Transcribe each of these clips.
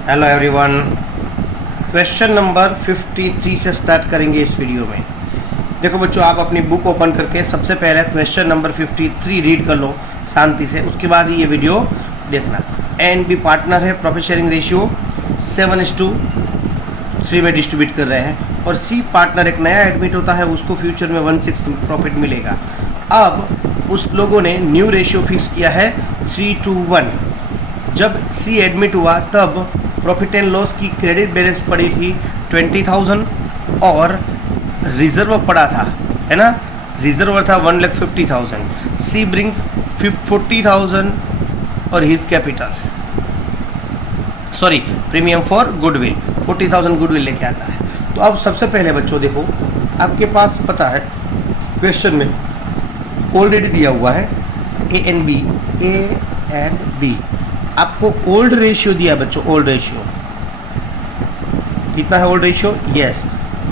Hello everyone. Question number 53 से start करेंगे इस वीडियो में। देखो बच्चों, आप अपनी बुक ओपन करके सबसे पहले क्वेश्चन नंबर 53 रीड कर लो शांति से, उसके बाद ही ये वीडियो देखना। ए एंड बी पार्टनर है, प्रॉफिट शेयरिंग रेशियो 7:3 में डिस्ट्रीब्यूट कर रहे हैं, और सी पार्टनर एक नया एडमिट होता है, उसको फ्यूचर में 1/6 प्रॉफिट मिलेगा। अब उस लोगों ने न्यू रेशियो फिक्स किया है 3:1। जब सी एडमिट हुआ तब प्रॉफिट एंड लॉस की क्रेडिट बैलेंस पड़ी थी 20,000 और रिजर्व पड़ा था, है ना, रिजर्व था 1,50,000। सी ब्रिंग्स 40,000 और his capital, sorry premium for goodwill 40,000 goodwill लेके आता है। तो अब सबसे पहले बच्चों देखो, आपके पास पता है क्वेश्चन में ऑलरेडी दिया हुआ है ए एंड बी। आपको ओल्ड रेशियो दिया बच्चों, ओल्ड रेशियो कितना है? ओल्ड रेशियो यस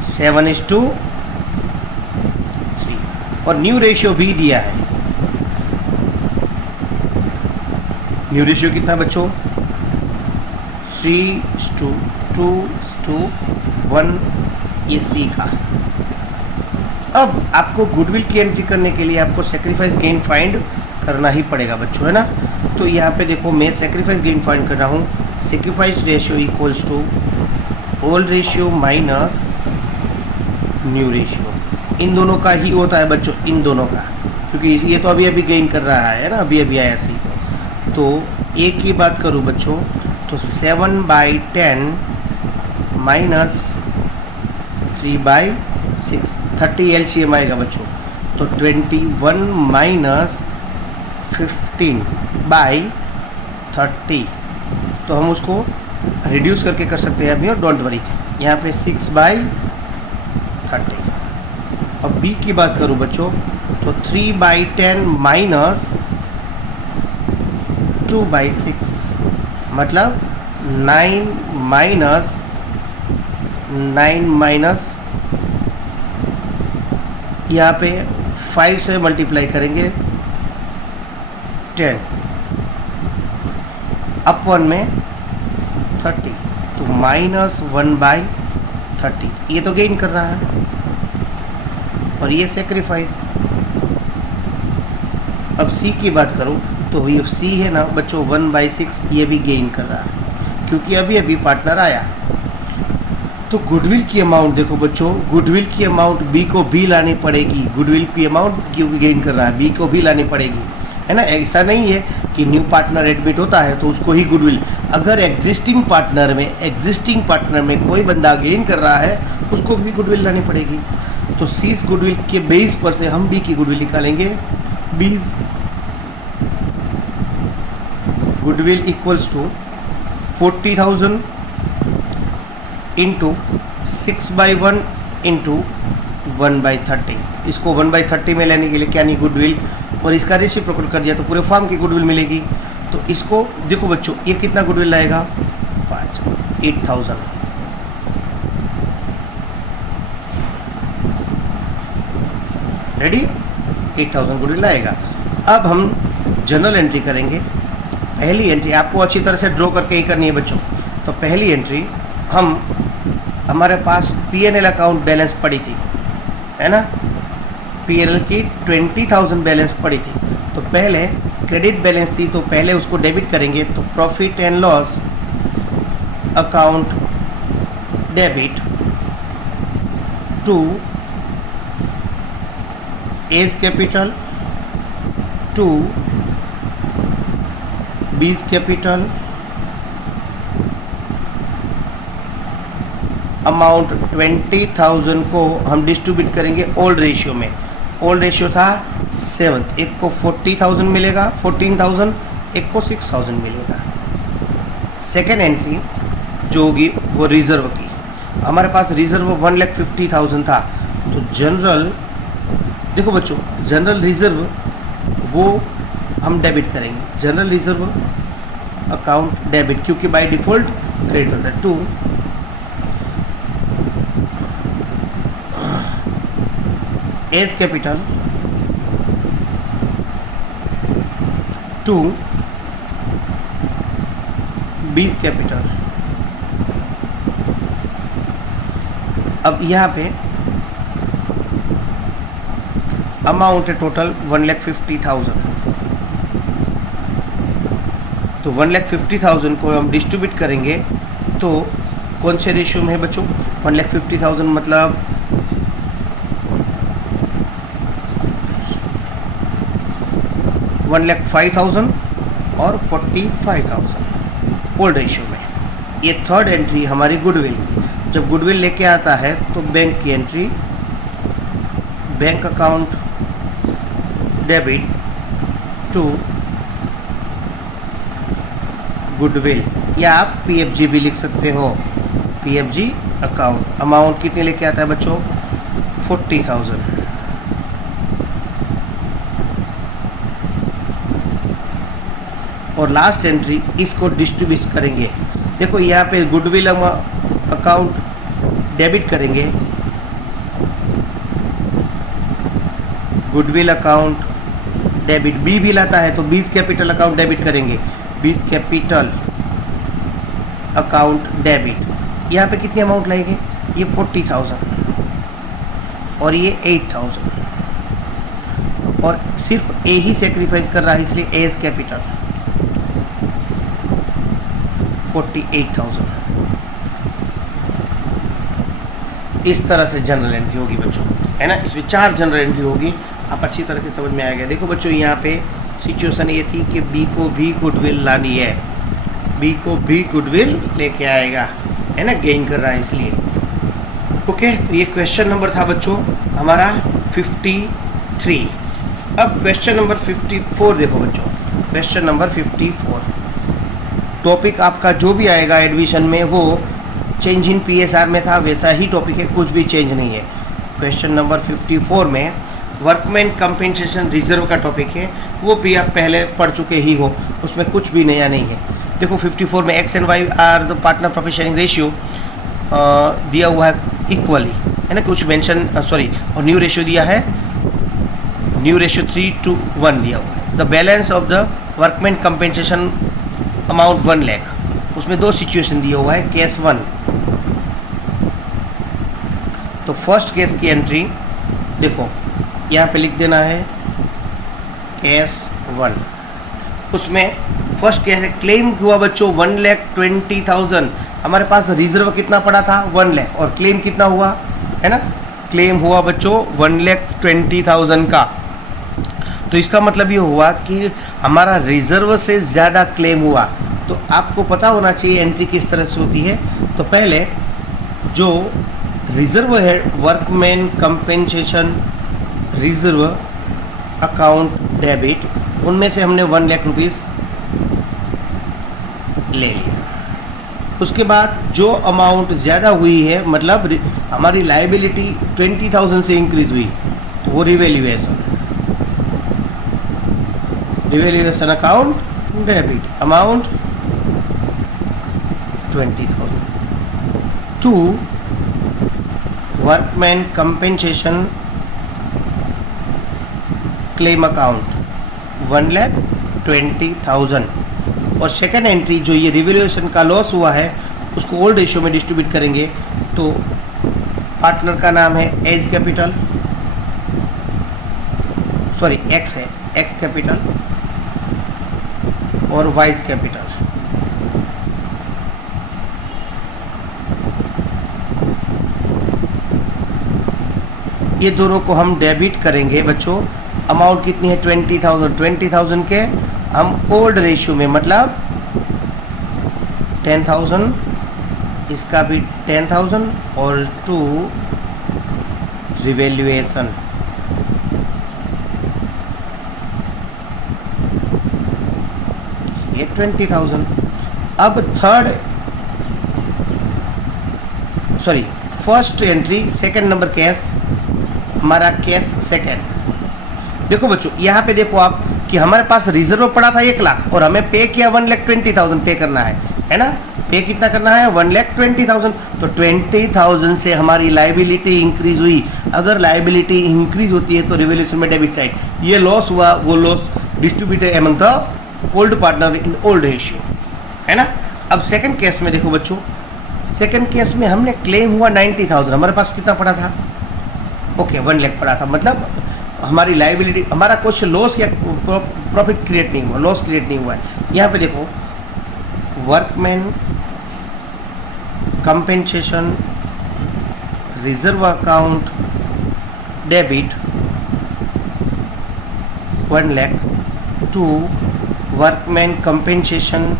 7:3, और न्यू रेशियो भी दिया है। न्यू रेशियो कितना है बच्चों? 3:2:1, ये सी का। अब आपको गुडविल की एंट्री करने के लिए आपको सेक्रीफाइस गेन फाइंड करना ही पड़ेगा बच्चों, है ना। तो यहाँ पे देखो, मैं सेक्रीफाइस गेन फाइंड कर रहा हूँ। Sacrifice ratio equals to old ratio minus new ratio. इन दोनों का ही होता है बच्चों, इन दोनों का, क्योंकि ये तो अभी अभी गेन कर रहा है ना, अभी अभी आया सी। तो एक की बात करूँ बच्चों तो 7/10 माइनस 3/6, 30 LCM आएगा बच्चों। तो 21 माइनस 15/30, तो हम उसको रिड्यूस करके कर सकते हैं अभी, और डोंट वरी यहाँ पे 6/30। अब बी की बात करूँ बच्चों तो 3/10 माइनस 2/6, मतलब 9 माइनस यहाँ पे 5 से मल्टीप्लाई करेंगे 10 अपॉन में 30, तो -1/30। ये तो गेन कर रहा है, और ये सेक्रीफाइस। अब सी की बात करूँ तो ये सी है ना बच्चों 1/6, ये भी गेन कर रहा है क्योंकि अभी अभी पार्टनर आया। तो गुडविल की अमाउंट देखो बच्चों, गुडविल की अमाउंट बी को भी लानी पड़ेगी। गुडविल की अमाउंट क्यों गेन कर रहा है, बी को भी लानी पड़ेगी, है ना। ऐसा नहीं है कि न्यू पार्टनर एडमिट होता है तो उसको ही गुडविल, अगर एग्जिस्टिंग पार्टनर में कोई बंदा गेन कर रहा है उसको भी गुडविल लानी पड़ेगी। तो सीज गुडविल के बेस पर से हम बी की गुडविल निकालेंगे। B's goodwill equals to 40,000 into 6/1 into 1/30। इसको 1/30 में लेने के लिए क्या नहीं, गुडविल, और इसका रेसिप्रोकल कर दिया तो पूरे फॉर्म की गुडविल मिलेगी। तो इसको देखो बच्चों, ये कितना गुडविल लाएगा? 8,000। रेडी, 8,000 गुडविल लाएगा। अब हम जनरल एंट्री करेंगे। पहली एंट्री आपको अच्छी तरह से ड्रॉ करके ही करनी है बच्चों। तो पहली एंट्री हमारे पास P&L अकाउंट बैलेंस पड़ी थी, है ना, P&L की 20,000 बैलेंस पड़ी थी। तो पहले क्रेडिट बैलेंस थी तो पहले उसको डेबिट करेंगे। तो profit and loss account debit to A's capital to B's capital, amount 20,000 को हम डिस्ट्रीब्यूट करेंगे ओल्ड रेशियो में। ओल्ड रेशियो था 7, एक को 40,000 मिलेगा, 14,000, एक को 6,000 मिलेगा। सेकेंड एंट्री जो होगी वो रिजर्व की। हमारे पास रिजर्व 1,50,000 था। तो जनरल देखो बच्चों, जनरल रिजर्व वो हम डेबिट करेंगे, जनरल रिजर्व अकाउंट डेबिट, क्योंकि बाय डिफॉल्ट क्रेडिट होता है। To A's capital to B's capital अब यहाँ पे अमाउंट है टोटल 1,50,000, तो 1,50,000 को हम डिस्ट्रीब्यूट करेंगे तो कौन से रेशियो में है बच्चों? 1,50,000 मतलब 1,05,000 और 45,000 ओल्ड रेशियो में। ये थर्ड एंट्री हमारी गुडविल की। जब गुडविल लेके आता है तो बैंक की एंट्री, bank account debit to goodwill, या आप पीएफजी भी लिख सकते हो, पीएफजी अकाउंट। अमाउंट कितनी लेके आता है बच्चों? 40,000। और लास्ट एंट्री इसको डिस्ट्रीब्यूट करेंगे। देखो यहाँ पे गुडविल अकाउंट डेबिट करेंगे, गुडविल अकाउंट डेबिट, बी भी लाता है तो बीस कैपिटल अकाउंट डेबिट करेंगे, बीस कैपिटल अकाउंट डेबिट। यहाँ पे कितनी अमाउंट लगेगी? ये 40,000 और ये 8,000, और सिर्फ ए ही सेक्रीफाइस कर रहा है इसलिए ए इज कैपिटल 48,000। इस तरह से जनरल एंट्री होगी बच्चों, है ना। इसमें 4 जनरल एंट्री होगी, आप अच्छी तरह से समझ में आएगा। देखो बच्चों यहाँ पे सिचुएशन ये थी कि बी को भी गुडविल लानी है, बी को भी गुडविल लेके आएगा, है ना, गेन कर रहा है इसलिए। ओके, तो ये क्वेश्चन नंबर था बच्चों हमारा 53। अब क्वेश्चन नंबर 54 देखो बच्चों, क्वेश्चन नंबर 54। टॉपिक आपका जो भी आएगा एडमिशन में वो चेंज इन पीएसआर में था वैसा ही टॉपिक है, कुछ भी चेंज नहीं है। क्वेश्चन नंबर 54 में वर्कमैन कंपेंसेशन रिजर्व का टॉपिक है, वो भी आप पहले पढ़ चुके ही हो, उसमें कुछ भी नया नहीं है। देखो 54 में X and Y are the partner profit sharing ratio दिया हुआ है इक्वली, है ना, कुछ मेंशन और न्यू रेशियो दिया है, न्यू रेशियो 3:1 दिया हुआ है। The balance of the workman compensation amount 1 lakh, उसमें 2 सिचुएशन दिया हुआ है, केस 1। तो फर्स्ट केस की एंट्री देखो यहाँ पे लिख देना है केस 1। उसमें फर्स्ट केस है, क्लेम हुआ बच्चों 1,20,000, हमारे पास रिजर्व कितना पड़ा था 1 लाख, और क्लेम कितना हुआ, है ना, क्लेम हुआ बच्चों 1,20,000 का। तो इसका मतलब ये हुआ कि हमारा रिजर्व से ज़्यादा क्लेम हुआ। तो आपको पता होना चाहिए एंट्री किस तरह से होती है। तो पहले जो रिजर्व है workman compensation reserve account debit, उनमें से हमने 1 लाख रुपीस ले लिया। उसके बाद जो अमाउंट ज़्यादा हुई है, मतलब हमारी लायबिलिटी 20,000 से इंक्रीज हुई, तो वो revaluation account debit amount 20,000 to workman compensation claim account 1,20,000। और सेकेंड एंट्री जो ये रिवैल्यूएशन का लॉस हुआ है उसको ओल्ड रेशियो में डिस्ट्रीब्यूट करेंगे। तो पार्टनर का नाम है एज कैपिटल, एक्स है, एक्स कैपिटल और वाइज कैपिटल। ये दोनों को हम डेबिट करेंगे बच्चों। अमाउंट कितनी है 20,000, 20,000 के हम ओल्ड रेशियो में, मतलब 10,000, इसका भी 10,000 और टू रिवैल्यूएशन। ये 20,000। अब first entry second number case, हमारा केस सेकंड। देखो बच्चों यहाँ पे देखो आप कि हमारे पास रिजर्व पड़ा था 1 लाख और हमें पे किया 1,20,000 पे करना है ना। पे कितना करना है 1,20,000। तो 20,000 से हमारी लायबिलिटी इंक्रीज हुई। अगर लायबिलिटी इंक्रीज होती है तो रिवैल्यूएशन में डेबिट साइड, ये लॉस हुआ, वो loss distributed among the old partner in old ratio, है ना। अब सेकंड केस में देखो बच्चों, सेकंड केस में हमने क्लेम हुआ 90,000, हमारे पास कितना पड़ा था? ओके 1 लाख पड़ा था, मतलब हमारी लाइबिलिटी, हमारा कुछ लॉस या प्रॉफिट क्रिएट नहीं हुआ, लॉस क्रिएट नहीं हुआ है। यहाँ पे देखो workman compensation reserve account debit 1 lakh to workman compensation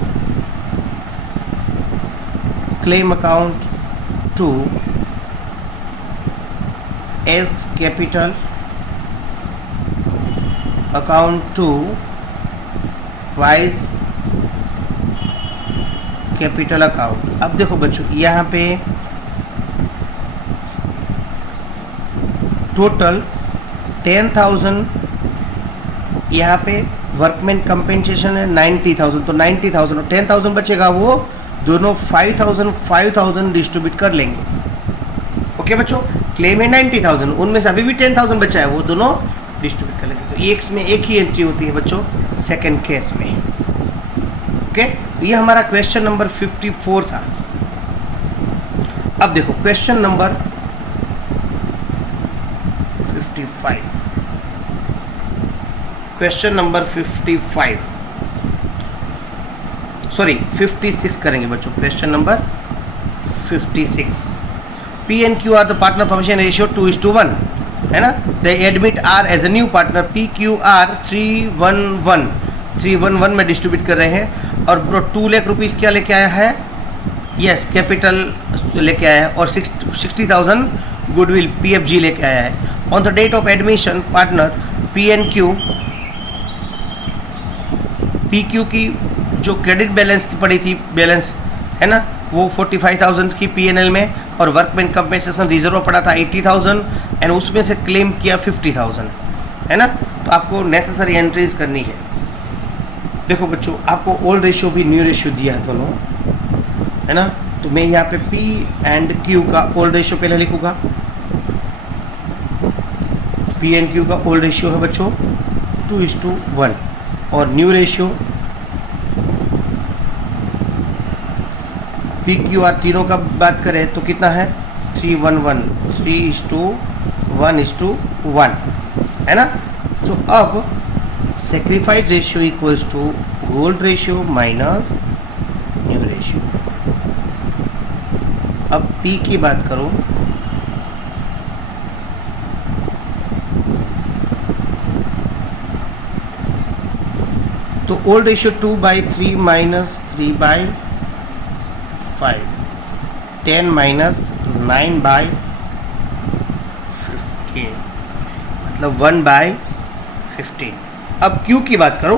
claim account to A's capital account to Y's capital account. अब देखो बच्चों यहाँ पे टोटल 10,000, यहाँ पे वर्कमैन कंपेंसेशन है 90,000, तो 90,000 और 10,000 बचेगा, वो दोनों 5,000 डिस्ट्रीब्यूट कर लेंगे। ओके बच्चों, क्लेम है 90,000, उनमें से अभी भी 10,000 बचा है, वो दोनों डिस्ट्रीब्यूट कर लेंगे। तो एक में एक ही एंट्री होती है बच्चों सेकंड केस में। ओके, ये हमारा क्वेश्चन नंबर 54 था। अब देखो question number 55, question number 55 sorry 56 करेंगे बच्चों। Question number 56, P and Q are the partner permission ratio 2:1, है ना? They admit R as a new partner, PQR 311 में डिस्ट्रीब्यूट कर रहे हैं, और 2 लाख रुपीज़ क्या लेके आया है? यस, कैपिटल लेके आया है, और 60,000 गुडविल PFG लेके आया है। On the date of admission partner P and Q, PQ की जो क्रेडिट बैलेंस पड़ी थी, बैलेंस है ना, वो 45,000 की P&L में, और वर्कमैन कंपेंसेशन रिजर्व पड़ा था 80,000, एंड उसमें से क्लेम किया 50,000, है ना? तो आपको नेसेसरी एंट्रीज करनी है। देखो बच्चों, आपको ओल्ड रेशियो भी न्यू रेशियो दिया है दोनों, है ना? तो मैं यहाँ पे P and Q का ओल्ड रेशियो पहले लिखूँगा। P and Q का ओल्ड रेशियो है बच्चों 2:1, और न्यू रेशियो PQR तीनों का बात करें तो कितना है? 3:1, 3:1:1, है ना? तो अब sacrificed ratio equals to old ratio minus new ratio. अब P की बात करो तो ओल्ड रेशियो 2/3 माइनस 3/5, 10 माइनस 9/15, मतलब 1/15। अब Q की बात करो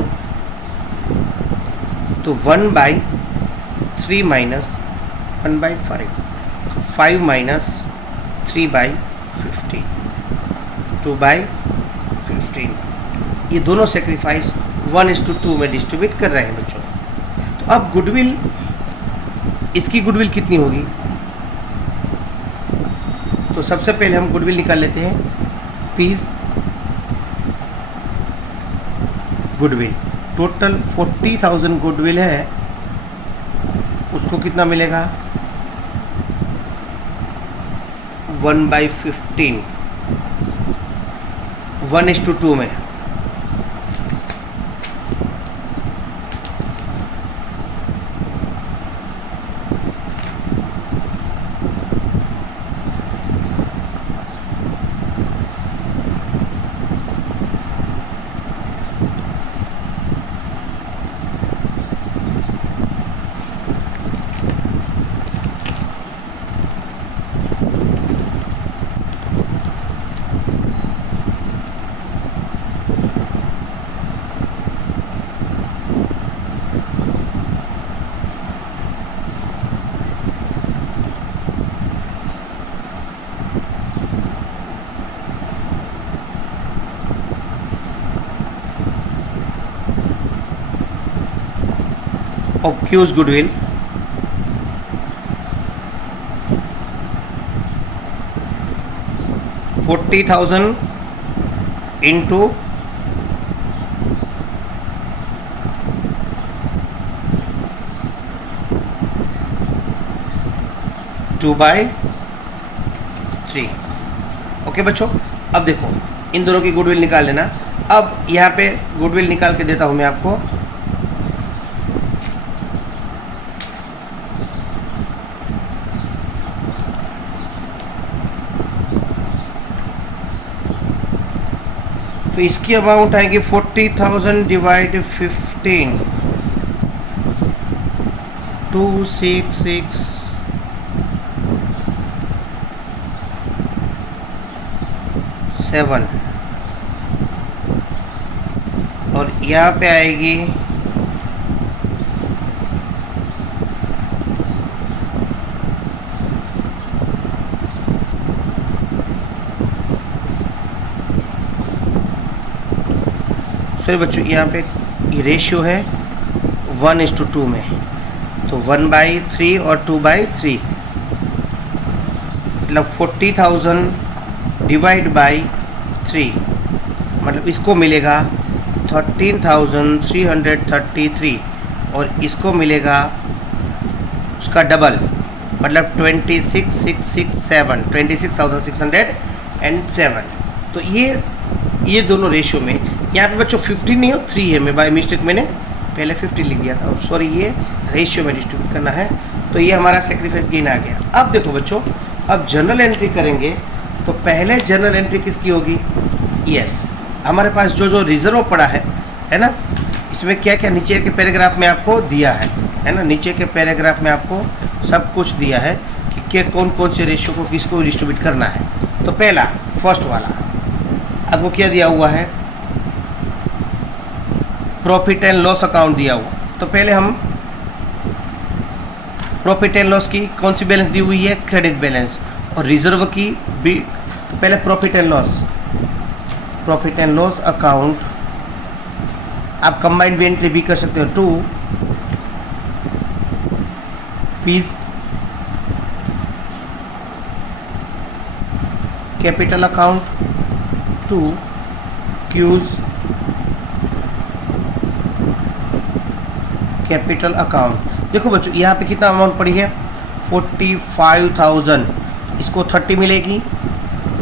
तो 1/3 माइनस 1/5, तो 5 माइनस 3/15, 2/15। ये दोनों सेक्रीफाइस 1:2 में डिस्ट्रीब्यूट कर रहे हैं बच्चों। तो अब गुडविल, इसकी गुडविल कितनी होगी? तो सबसे पहले हम गुडविल निकाल लेते हैं। पीस गुडविल, टोटल 40,000 गुडविल है, उसको कितना मिलेगा? 1/15, 1:2 में। of Q's goodwill $40,000 into 1 2/3। Okay बच्चों, अब देखो इन दोनों की गुडविल निकाल लेना। अब यहाँ पे गुडविल निकाल के देता हूँ मैं आपको। तो इसकी अमाउंट आएगी 40,000 डिवाइड 15, 266,7 और यहाँ पे आएगी सॉरी बच्चों, यहाँ पे ये रेशियो है 1:2 में, तो 1/3 और 2/3 मतलब 40,000 डिवाइड बाई 3 मतलब इसको मिलेगा 13,333 और इसको मिलेगा उसका डबल मतलब 26,607 तो ये दोनों रेशियो में यहाँ पे बच्चों 15 नहीं हो 3 है, मैं बाय मिस्टेक मैंने पहले 50 लिख दिया था और सॉरी ये रेशियो में डिस्ट्रीब्यूट करना है। तो ये हमारा सेक्रीफाइस गेन आ गया। अब देखो बच्चों, अब जनरल एंट्री करेंगे तो पहले जनरल एंट्री किसकी होगी? यस, हमारे पास जो रिजर्व पड़ा है ना, इसमें क्या क्या नीचे के पैराग्राफ में आपको दिया है ना, नीचे के पैराग्राफ में आपको सब कुछ दिया है कि क्या कौन कौन से रेशियो को किसको डिस्ट्रीब्यूट करना है। तो पहला फर्स्ट वाला आपको क्या दिया हुआ है? प्रॉफिट एंड लॉस अकाउंट दिया हुआ। तो पहले हम प्रॉफिट एंड लॉस की कौन सी बैलेंस दी हुई है? Credit balance. और रिजर्व की भी तो पहले प्रॉफिट एंड लॉस अकाउंट आप कंबाइंड भी एंट्री भी कर सकते हो। 2 piece capital account, 2 cues capital account. देखो बच्चों यहाँ पे कितना अमाउंट पड़ी है? 45,000, इसको 30 मिलेगी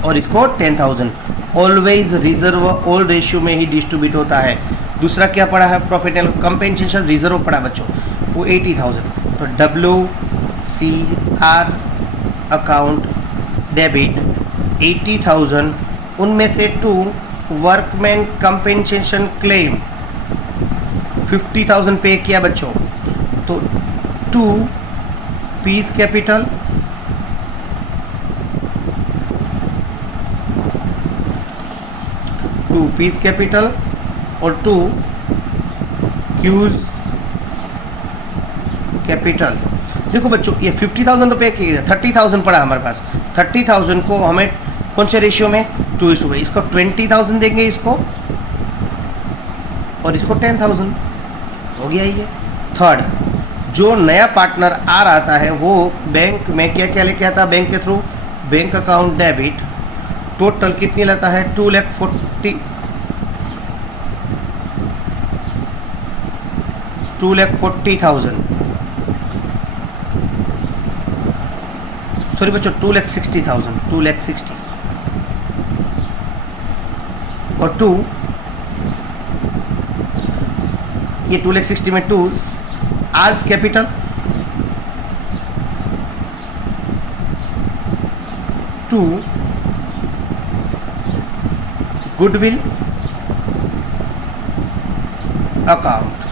और इसको 10,000। ऑलवेज रिजर्व ओल रेशियो में ही डिस्ट्रीब्यूट होता है। दूसरा क्या पड़ा है? प्रॉफिट एंड कंपेंसेशन रिजर्व पड़ा बच्चों, वो 80,000। तो WCR अकाउंट डेबिट 80,000, उनमें से 2 वर्कमैन कंपेंसेशन क्लेम 50,000 पे किया बच्चों। तो 2 पीस कैपिटल, 2 पीस कैपिटल और 2 क्यूज कैपिटल। देखो बच्चों ये 50,000 रुपये किया गया, 30,000 पड़ा हमारे पास। 30,000 को हमें कौन से रेशियो में? 2:1। इसको 20,000 देंगे इसको और इसको 10,000 हो गया ये। थर्ड, जो नया पार्टनर आ रहा है वो बैंक में क्या क्या लेके आता है? बैंक के through bank account debit. Total कितनी लेता है? 2,40,000 सॉरी बच्चों 2,60,000 2,60,000 और 2 ये 2,60,000 में 2 आर्स कैपिटल, 2 गुडविल अकाउंट,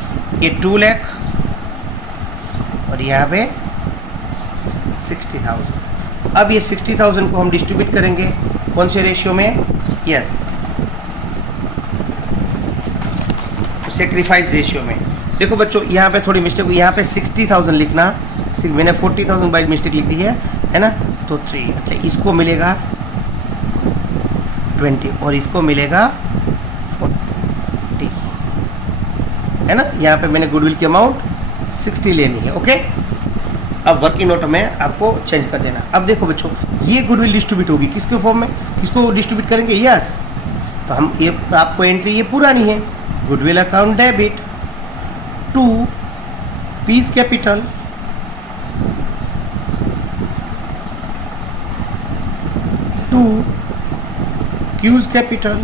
ये 2 लाख और यहाँ पे 60,000। अब ये 60,000 को हम डिस्ट्रीब्यूट करेंगे कौन से रेशियो में? यस, सेक्रीफाइस रेशियो में। देखो बच्चों यहाँ पे थोड़ी मिस्टेक हुई, यहाँ पे 60,000 लिखना, मैंने 40,000 बाई मिस्टेक लिख दी है ना। तो 3 मतलब इसको मिलेगा 20 और इसको मिलेगा 40 है ना। यहाँ पे मैंने गुडविल की अमाउंट 60 लेनी है। ओके, अब वर्किंग नोट में आपको चेंज कर देना। अब देखो बच्चों ये गुडविल डिस्ट्रीब्यूट होगी किसके फॉर्म में? किसको डिस्ट्रीब्यूट करेंगे? यस, तो हम ये आपको एंट्री ये पुरानी है, goodwill account debit 2 piece capital cues capital,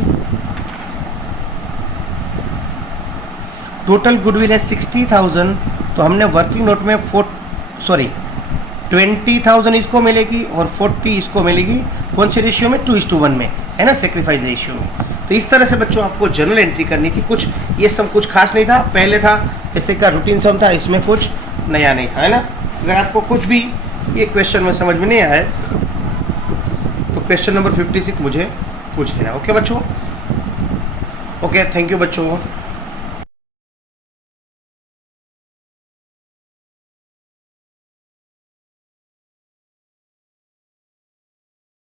total goodwill है 60,000, तो हमने वर्किंग नोट में 20,000 इसको मिलेगी और 40 इसको मिलेगी। कौन से रेशियो में? 2:1 में, है ना, सेक्रीफाइस रेशियो में। तो इस तरह से बच्चों आपको जर्नल एंट्री करनी थी। कुछ ये सम कुछ खास नहीं था, पहले था ऐसे का रूटीन सम था, इसमें कुछ नया नहीं था, है ना। अगर आपको कुछ भी ये क्वेश्चन में समझ में नहीं आया तो क्वेश्चन नंबर 56 मुझे पूछ लेना। ओके बच्चों, ओके, थैंक यू बच्चों।